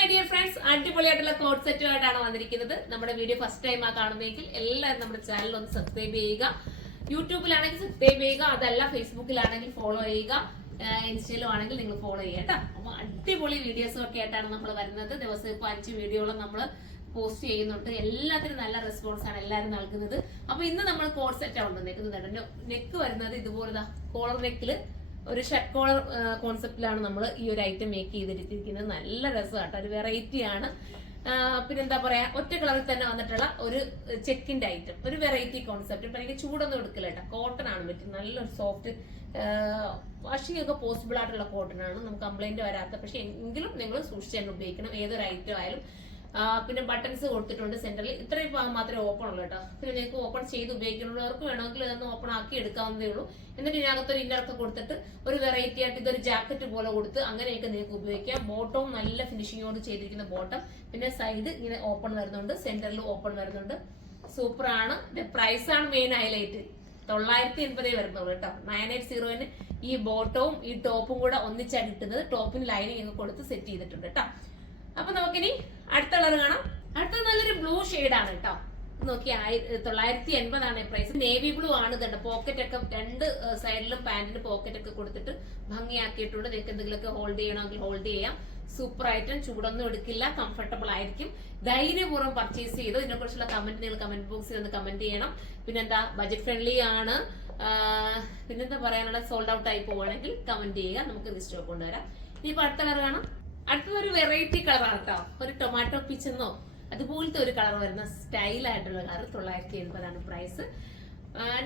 My dear friends, അടിപൊളിയായിട്ടുള്ള code സെറ്റുമായിട്ടാണ് വന്നിരിക്കുന്നത്. നമ്മുടെ വീഡിയോ ഫസ്റ്റ് ടൈം ആ കാണുന്നതെങ്കിൽ എല്ലാവരും നമ്മുടെ ചാനൽ ഒന്ന് സബ്സ്ക്രൈബ് ചെയ്യുക. യൂട്യൂബിലാണെങ്കിൽ സബ്സ്ക്രൈബ് ചെയ്യുക, അതല്ല ഫേസ്ബുക്കിലാണെങ്കിൽ ഫോളോ ചെയ്യുക, ഇൻസ്റ്റയിലും ആണെങ്കിൽ നിങ്ങൾ ഫോളോ ചെയ്യുക കേട്ടോ. അപ്പൊ അടിപൊളി വീഡിയോസും ഒക്കെ ആയിട്ടാണ് നമ്മൾ വരുന്നത്. ദിവസം ഇപ്പൊ 5 വീഡിയോകളും നമ്മൾ പോസ്റ്റ് ചെയ്യുന്നുണ്ട്. എല്ലാത്തിനും നല്ല റെസ്പോൺസ് ആണ് എല്ലാവരും നൽകുന്നത്. അപ്പൊ ഇന്ന് നമ്മൾ കോഡ് സെറ്റ് ആണ് നിൽക്കുന്നത്. നെക്ക് വരുന്നത് ഇതുപോലെ കോളർ നെക്കില് ഒരു ഷർട്ട് കോളർ കോൺസെപ്റ്റിലാണ് നമ്മൾ ഈ ഒരു ഐറ്റം മേക്ക് ചെയ്തിരിക്കുന്നത്. നല്ല രസമാട്ടോ, ഒരു വെറൈറ്റി ആണ്. പിന്നെന്താ പറയാ, ഒറ്റ കളറിൽ തന്നെ വന്നിട്ടുള്ള ഒരു ചെക്കിന്റെ ഐറ്റം, ഒരു വെറൈറ്റി കോൺസെപ്റ്റ്. ഇപ്പൊ എനിക്ക് ചൂടൊന്നും എടുക്കില്ല കേട്ടോ, കോട്ടൺ ആണ് പറ്റും. നല്ലൊരു സോഫ്റ്റ് വാഷിംഗ് ഒക്കെ പോസിബിൾ ആയിട്ടുള്ള കോട്ടൺ ആണ്, നമുക്ക് കംപ്ലൈന്റ് വരാത്ത. പക്ഷെ എങ്കിലും നിങ്ങൾ സൂക്ഷിച്ച് തന്നെ ഉപയോഗിക്കണം, ഏതൊരു ഐറ്റം ആയാലും. പിന്നെ ബട്ടൺസ് കൊടുത്തിട്ടുണ്ട് സെന്ററിൽ. ഇത്രയും ഭാഗം മാത്രമേ ഓപ്പൺ ഉള്ളൂ കേട്ടോ. പിന്നെ നിങ്ങൾക്ക് ഓപ്പൺ ചെയ്ത് ഉപയോഗിക്കുന്നുള്ളവർക്ക് വേണമെങ്കിൽ ഇതൊന്ന് ഓപ്പൺ ആക്കി എടുക്കാവുന്നതേ ഉള്ളൂ. എന്നിട്ട് ഇതിനകത്തൊരു ഇന്നർക്ക് കൊടുത്തിട്ട് ഒരു വെറൈറ്റി ആയിട്ട് ഇതൊരു ജാക്കറ്റ് പോലെ കൊടുത്ത് അങ്ങനെയൊക്കെ നിങ്ങൾക്ക് ഉപയോഗിക്കാം. ബോട്ടവും നല്ല ഫിനിഷിങ്ങോട് ചെയ്തിരിക്കുന്ന ബോട്ടം. പിന്നെ സൈഡ് ഇങ്ങനെ ഓപ്പൺ വരുന്നുണ്ട്, സെന്ററിൽ ഓപ്പൺ വരുന്നുണ്ട്. സൂപ്പർ ആണ്. പ്രൈസ് ആണ് മെയിൻ ഹൈലൈറ്റ്. 980 വരുന്നുള്ളൂ കേട്ടോ. 980 ഈ ബോട്ടവും ഈ ടോപ്പും കൂടെ ഒന്നിച്ചാണ് കിട്ടുന്നത്. ടോപ്പിന് ലൈനിങ് കൊടുത്ത് സെറ്റ് ചെയ്തിട്ടുണ്ട് കേട്ടോ. അപ്പൊ നമുക്കിനി അടുത്ത കളർ കാണാം. അടുത്ത നല്ലൊരു ബ്ലൂ ആണ് കേട്ടോ. നോക്കി 980 ആണ് പ്രൈസ്. നേവി ബ്ലൂ ആണ് ഇതുണ്ട്. പോക്കറ്റ് ഒക്കെ രണ്ട് സൈഡിലും പാന്റിന് പോക്കറ്റ് ഒക്കെ കൊടുത്തിട്ട് ഭംഗിയാക്കിയിട്ടുണ്ട്. നിങ്ങൾക്ക് എന്തെങ്കിലുമൊക്കെ ഹോൾഡ് ചെയ്യണമെങ്കിൽ ഹോൾഡ് ചെയ്യാം. സൂപ്പർ ഐറ്റം, ചൂടൊന്നും എടുക്കില്ല, കംഫർട്ടബിൾ ആയിരിക്കും. ധൈര്യപൂർവ്വം പർച്ചേസ് ചെയ്തു. ഇതിനെ കുറിച്ചുള്ള കമന്റ് നിങ്ങൾ കമന്റ് ബോക്സിൽ ഒന്ന് കമന്റ് ചെയ്യണം. പിന്നെന്താ, ബജറ്റ് ഫ്രണ്ട്ലി ആണ്. പിന്നെന്താ പറയാനുള്ള, സോൾഡ് ഔട്ട് ആയി പോവുകയാണെങ്കിൽ കമന്റ് ചെയ്യുക, നമുക്ക് ലിസ്റ്റ് കൊണ്ടുവരാം. ഇനിയിപ്പോ അടുത്ത കളർ കാണാം. അടുത്തൊരു വെറൈറ്റി കളറാണ് കേട്ടോ. ഒരു ടൊമാറ്റോ പിച്ചെന്നോ അതുപോലത്തെ ഒരു കളർ വരുന്ന സ്റ്റൈലായിട്ടുള്ള കളർ. 980 ആണ് പ്രൈസ്.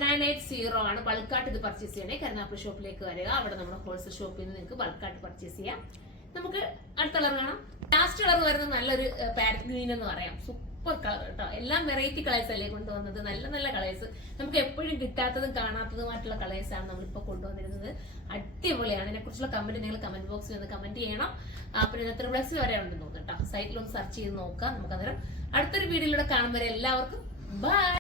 980 ആണ്. ബൾക്കായിട്ട് ഇത് പർച്ചേസ് ചെയ്യണേ കരുനാഗപ്പള്ളി ഷോപ്പിലേക്ക് വരിക. അവിടെ നമ്മുടെ ഹോൾസെയിൽ ഷോപ്പിൽ നിന്ന് നിങ്ങൾക്ക് ബൾക്കായിട്ട് പർച്ചേസ് ചെയ്യാം. നമുക്ക് അടുത്ത കളർ കാണാം. ലാസ്റ്റ് കളർ വരുന്നത് നല്ലൊരു പാരറ്റ് ഗ്രീൻ എന്ന് പറയാം. സൂപ്പർ കളർ കേട്ടോ. എല്ലാം വെറൈറ്റി കളേഴ്സ് അല്ലേ കൊണ്ടുവന്നത്. നല്ല നല്ല കളേഴ്സ്, നമുക്ക് എപ്പോഴും കിട്ടാത്തതും കാണാത്തതുമായിട്ടുള്ള കളേഴ്സ് ആണ് നമ്മളിപ്പോ കൊണ്ടുവന്നിരുന്നത്. അടിപൊളിയാണ്. ഇതിനെ കുറിച്ചുള്ള കമന്റ് നിങ്ങൾ കമന്റ് ബോക്സിൽ ഒന്ന് കമന്റ് ചെയ്യണം. പിന്നെ ത്രിപ്ലക്സ് വരെ ഉണ്ടെന്ന് തോന്നുന്നു കേട്ടോ. സൈറ്റിലൊന്ന് സെർച്ച് ചെയ്ത് നോക്കാം. നമുക്ക് അന്നേരം അടുത്തൊരു വീഡിയോയിലൂടെ കാണുമ്പോൾ എല്ലാവർക്കും ബൈ.